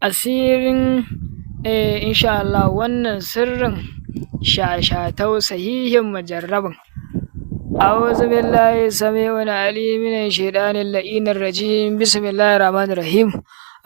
asirin insha Allah wannan sirrin shashatau sahihin mujarrabin. أعوذ بالله السميع العليم من الشيطان اللعين الرجيم بسم الله الرحمن الرحيم.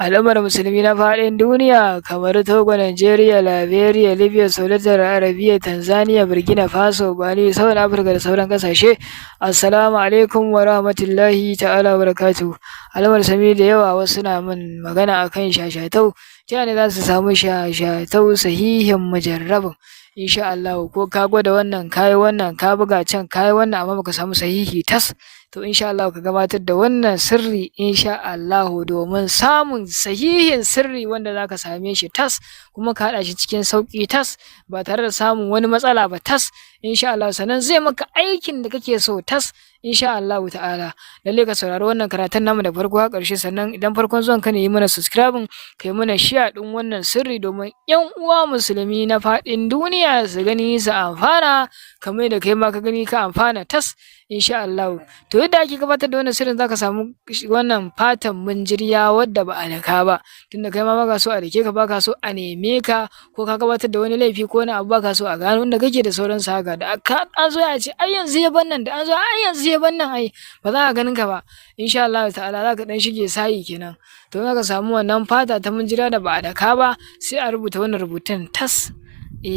Al'ummar musulmi na faɗin duniya kamar Togo, Nigeria, Liberia, Libya, Saudi Arabia, Tanzania, Burkina Faso, Mali, South Africa da sauran ƙasashe. Assalamu alaikum wa rahmatullahi ta'ala wa barakatuhu. Al'ummar musulmi da yawa wasu na min magana akan shashatau. Ta ne za su samu shashatau sahihin mujarrabin. Insha Allah ko ka gwada wannan kayi wannan ka buga can kayi wannan amma baka samu sahihi tas to insha Allah ka gabatar da wannan sirri insha Allah domin samun sahihin sirri wanda zaka same shi tas kuma ka haɗa shi cikin sauƙi tas ba tare da samun wani matsala ba tas insha Allah sannan zai maka aikin da kake so tas insha Allah ta'ala. Lalle ka saurari wannan karatun namu da farko har ƙarshe sannan idan farkon zuwan ka ne yi mana subscribing ka yi mana share ɗin wannan sirri domin 'yan uwa musulmi na faɗin duniya su gani su amfana kamar da kai ma ka gani ka amfana tas insha Allah. To yadda ake gabatar da wannan sirrin zaka samu wannan fatan munjiriya wadda ba a daka ba tunda kai ma baka so a dake ka baka so a neme ka ko ka gabatar da wani laifi ko wani abu baka so a gano inda kake da sauran haka da an zo ya ce ai yanzu ya bannan da an zo ai yanzu ya bannan ai ba za a ganin ka ba insha Allah ta'ala za ka dan shige sayi kenan. To in ka samu wannan fata ta munjira da ba a daka ba sai a rubuta wannan rubutun tas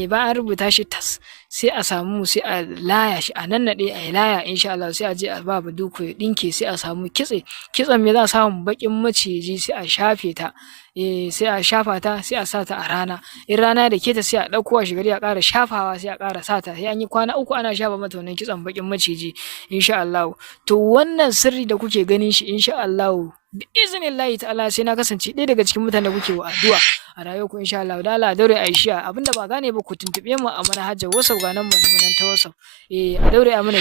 ba an rubuta shi tas sai a samu sai a laya shi a nannaɗe a laya insha Allah sai a je a ba duku ya ɗinke sai a samu kitsen me za a samu baƙin maciji sai a shafe ta sai a shafa ta sai a sa ta a rana in rana da keta sai a ɗauko a shigari a ƙara shafawa sai a ƙara sa ta sai an yi kwana 3 ana shafa mata wannan kitsen baƙin maciji insha Allah. To wannan sirri da kuke ganin shi insha Allah bi'iznillahi ta'ala sai na kasance ɗaya daga cikin mutanen da kuke wa addu'a a rayuwar ku insha Allah. Da Allah daure a yi abinda ba gane ba ku tuntuɓe mu a manhajar WhatsApp ga nan ta WhatsApp a daure a mana